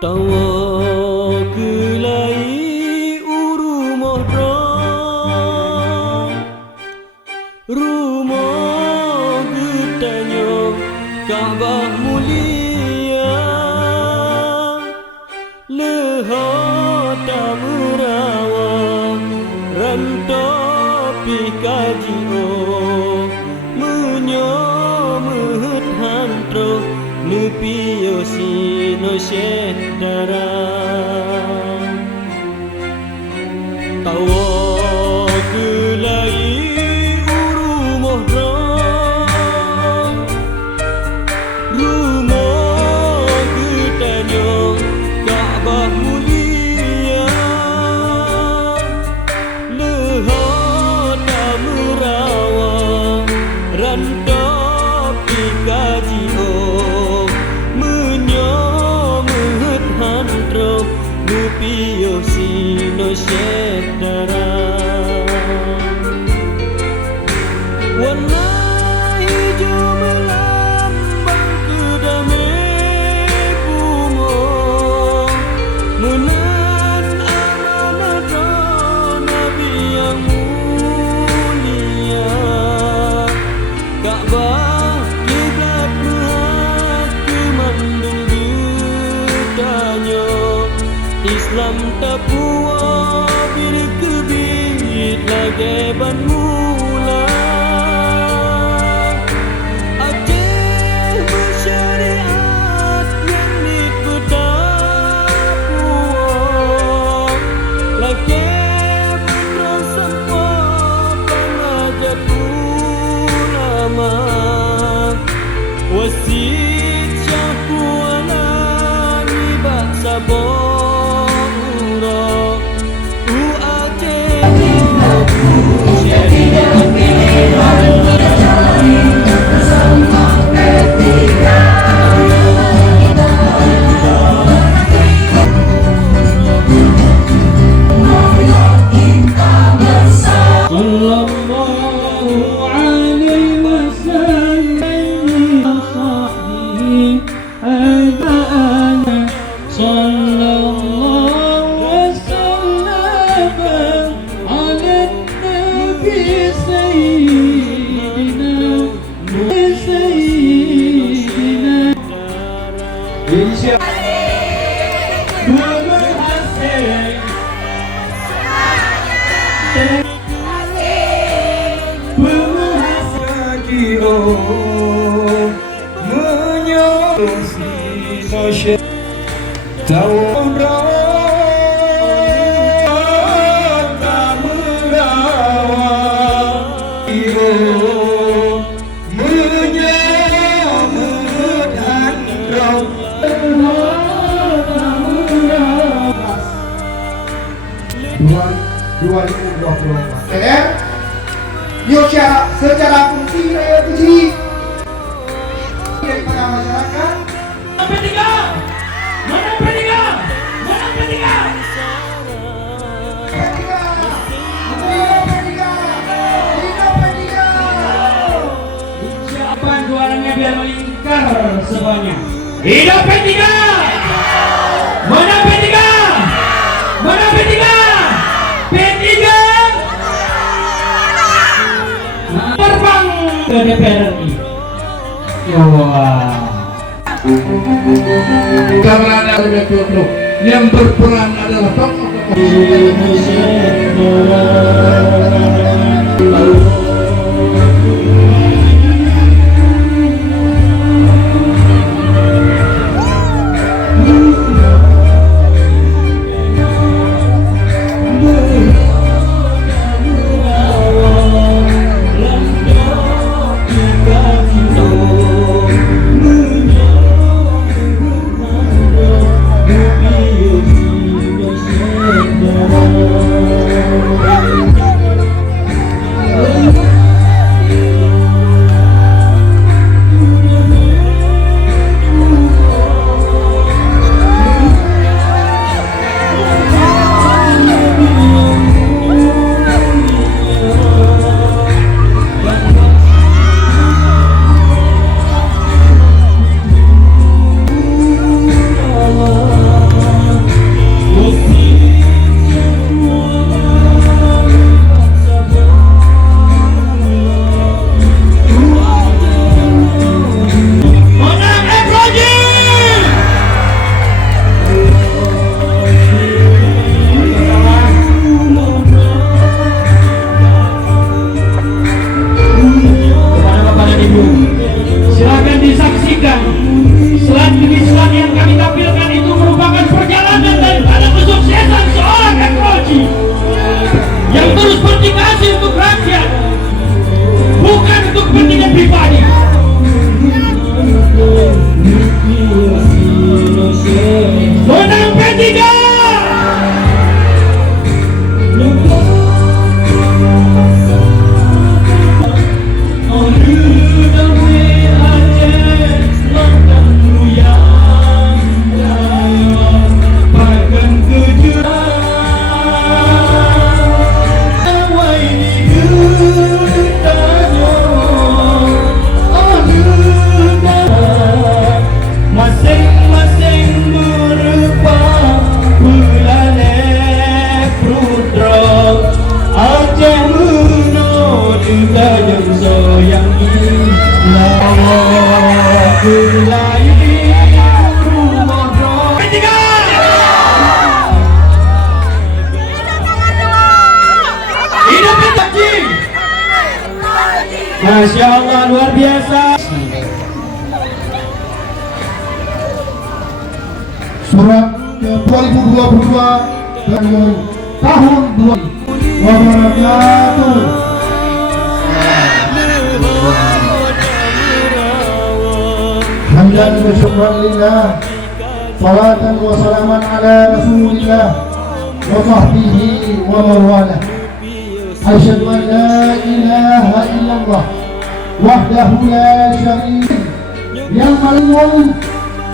Tawa gelai urumoh rumah getanya Ka'bah mulia leha tak merawa rantopi kaji menyomet hantro nepiyo sino syedara tawa gelai urumoh rumah getanya Ka'bah mulia leha tak merawa rantopi kaji menyomet hantro nepiyo sino syedara warna hijau melambang kedamai bunga menan amanat Nabi yang mulia Ka'bah kiblat berhak kemandung getanya Islam tak puas bila kebit lagi ban mula Aceh bersyariat yang dipetak puas lagi beneran sampai pengajak ulama wasit syahkualan ibak sabor secara fungsi daya puji daripada masyarakat. P3, mana P3, mana P3? Siapa juaranya biar melingkar semuanya. Hidup P3! Mana P3? Mana P3? P3! Terbang ke DPR RI. Karena ada tokoh yang berperan adalah tokoh Kelayu rumah P3. Hidup P3. Masya Allah, luar biasa. Surat ke-2022 dan tahun 2000 wabarakatuh. Hamdan wa syukran lillah, salatan wa salaman ala rasulillah wa sahbihi wa mawalah. Asyhadu an la ilaha illallah wahdahu la syarika yang paling umum,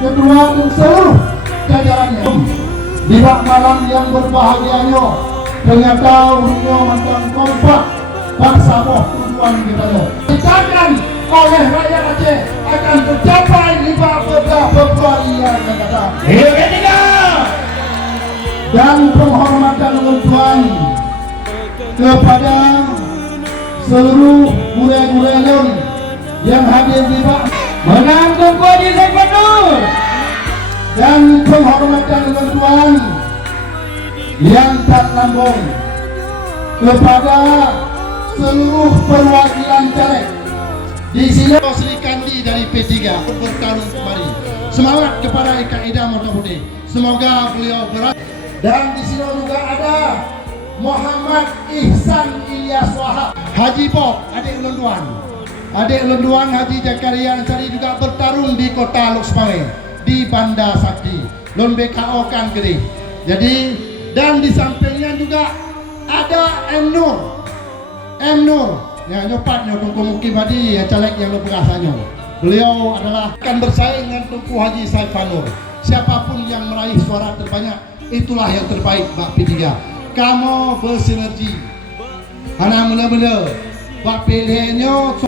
kedua dan seluruh jajarannya. Di bak malam yang berbahagianya, ternyata umumnya macam kompak bangsa moh tujuan kita. Dikatakan oleh rakyat Aceh akan tercapai 15 Februari yang akan datang. Hidup P3. Dan penghormatan tuan kepada seluruh guru-guru leon yang hadir di bak Menang Tunku Haji Saifanur. dan penghormatan tuan yang tak lambung kepada seluruh perwakilan caleg di sini. Sri Kandi dari P3 bertarung kembali. Semangat kepada Eka Ida Motohudi. Semoga beliau berhasil. Dan di sini juga ada Muhammad Ihsan Ilyas Wahab, Haji Bob, adik Lenduan Haji Jakaria Ansari juga bertarung di kota Luxmare di Banda Sakti Lon BKO kan Gede. Jadi dan di sampingnya juga ada M Nur yang nyopatnya Tunku Mukim Hadi yang caleg yang berasanya. Beliau adalah akan bersaing dengan Tunku Haji Saifanur. Siapapun yang meraih suara terbanyak, itulah yang terbaik Bak P3. Kamu bersinergi. Hana mula-mula Bak pilihnya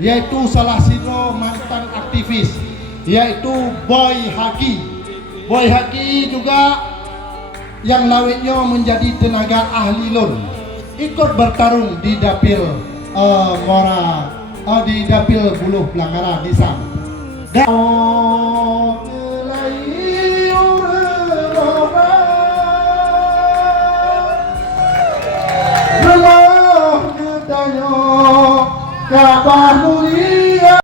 yaitu salah satu mantan aktivis, yaitu Boy Haki juga yang lawetnya menjadi tenaga ahli lon, ikut bertarung di dapil di dapil Buluh Belangara di Sam. Kabar mulia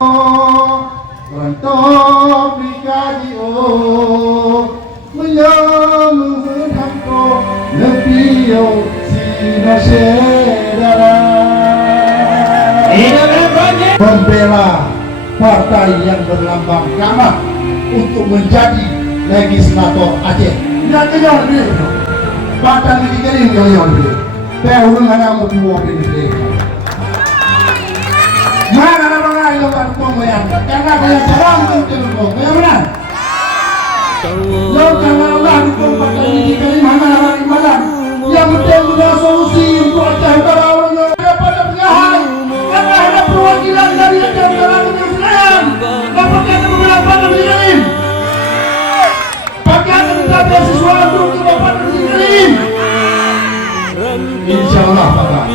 Rantau bikadio Menyamun hamko Lebio Sino sedara membela partai yang berlambang kamah untuk menjadi legislator Aceh. Nanti jangan lebih batang ini kering jangan lebih Pehurung hanya mau dibawa ini. Mana nama yang kan pembayar? Karena bayar salam mungkin kok. Bayar mana? Lo karena Allah dukung pakai ini kali mana hari malam. Yang penting punya solusi untuk Aceh Utara orangnya pada pengahan. Karena ada perwakilan dari Aceh Utara Senayan. Bapak kata beberapa dari ini. Pakai akan minta beasiswa untuk bapak dari ini. Insyaallah Bapak.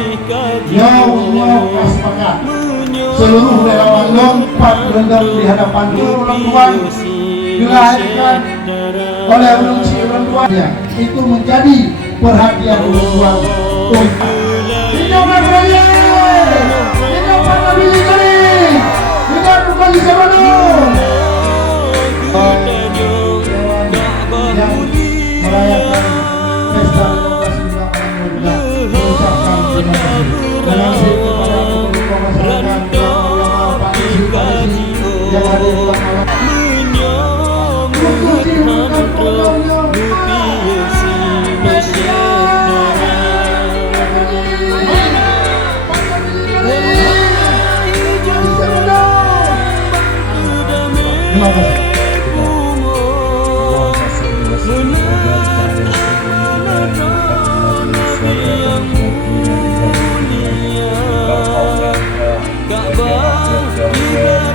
Ya Allah sepakat. Seluruh relawan lompat berendam di hadapan orang tuan dilahirkan oleh orang tuannya, itu menjadi perhatian orang tuan. Hidup Nabi, hidup Nabi Karim, hidup bukan di zaman yang merayakan pesta demokrasi juga mengucapkan terima kasih kepada masyarakat yang ada di belakang. Terima kasih. Ka'bah